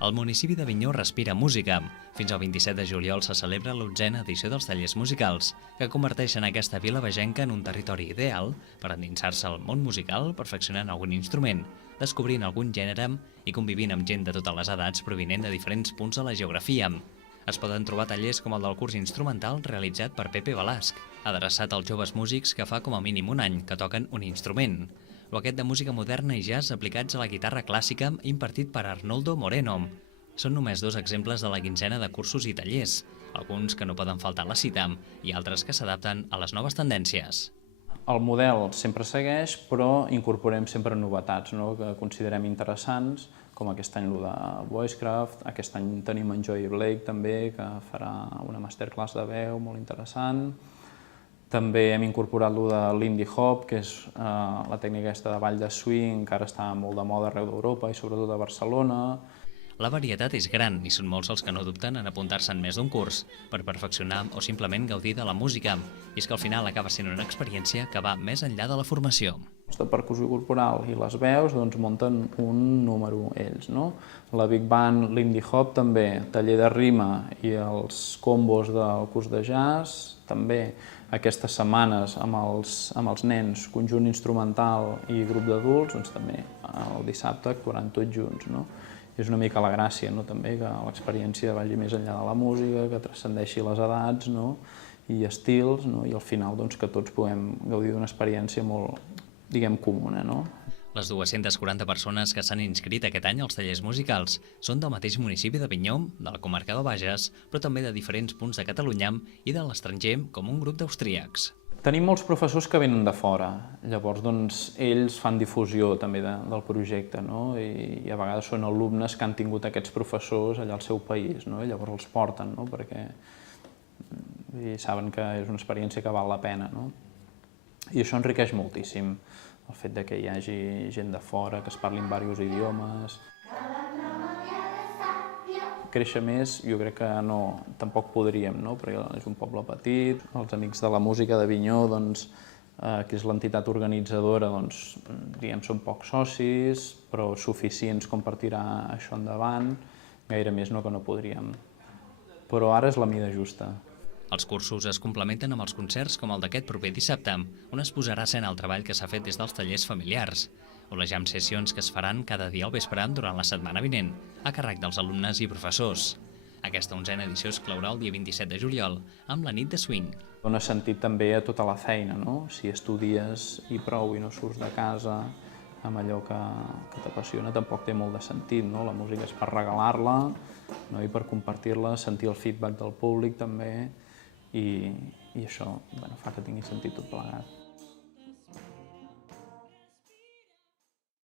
El municipi d'Avinyó respira música. Fins al 27 de juliol se celebra l'11a edició dels tallers musicals, que converteixen aquesta vila vegenca en un territori ideal per endinsar-se al món musical perfeccionant algun instrument, descobrint algun gènere i convivint amb gent de totes les edats provinent de diferents punts de la geografia. Es poden trobar tallers com el del curs instrumental realitzat per Pepe Balasc, adreçat als joves músics que fa com a mínim un any que toquen un instrument, o aquest de música moderna i jazz aplicats a la guitarra clàssica impartit per Arnoldo Moreno. Són només dos exemples de la quinzena de cursos i tallers, alguns que no poden faltar a la cita i altres que s'adapten a les noves tendències. El model sempre segueix, però incorporem sempre novetats que considerem interessants, com aquest any el de Voicecraft, aquest any tenim en Joy Blake també, que farà una masterclass de veu molt interessant. També hem incorporat el de l'Indie Hop, que és la tècnica aquesta de ball de swing, que ara està molt de moda arreu d'Europa i sobretot a Barcelona. La varietat és gran i són molts els que no dubten en apuntar-se en més d'un curs per perfeccionar o simplement gaudir de la música. I és que al final acaba sent una experiència que va més enllà de la formació. De percussió corporal i les veus munten un número ells. La Big Band, l'Indie Hop també, taller de rima i els combos del curs de jazz, també aquestes setmanes amb els nens, conjunt instrumental i grup d'adults, també el dissabte actuaran tots junts. És una mica la gràcia, també, que l'experiència vagi més enllà de la música, que transcendeixi les edats i estils, i al final que tots puguem gaudir d'una experiència molt, diguem, comuna. Les 240 persones que s'han inscrit aquest any als tallers musicals són del mateix municipi d'Avinyó, de la comarca del Bages, però també de diferents punts de Catalunya i de l'estranger, com un grup d'austríacs. Tenim molts professors que venen de fora, llavors ells fan difusió també del projecte i a vegades són alumnes que han tingut aquests professors allà al seu país i llavors els porten perquè saben que és una experiència que val la pena. I això enriqueix moltíssim, el fet que hi hagi gent de fora, que es parlin diversos idiomes. Créixer més jo crec que tampoc podríem, perquè és un poble petit. Els Amics de la Música d'Avinyó, que és l'entitat organitzadora, són pocs socis, però suficients com per tirar això endavant. Gaire més que no podríem. Però ara és la mida justa. Els cursos es complementen amb els concerts com el d'aquest proper dissabte, on es posarà a escena el treball que s'ha fet des dels tallers familiars, o les jam sessions que es faran cada dia al vespre durant la setmana vinent, a càrrec dels alumnes i professors. Aquesta 11a edició es clourà el dia 27 de juliol, amb la nit de swing. Dóna sentit també a tota la feina, si estudies i prou i no surts de casa amb allò que t'apassiona, tampoc té molt de sentit. La música és per regalar-la i per compartir-la, sentir el feedback del públic també, i això fa que tingui sentit tot plegat.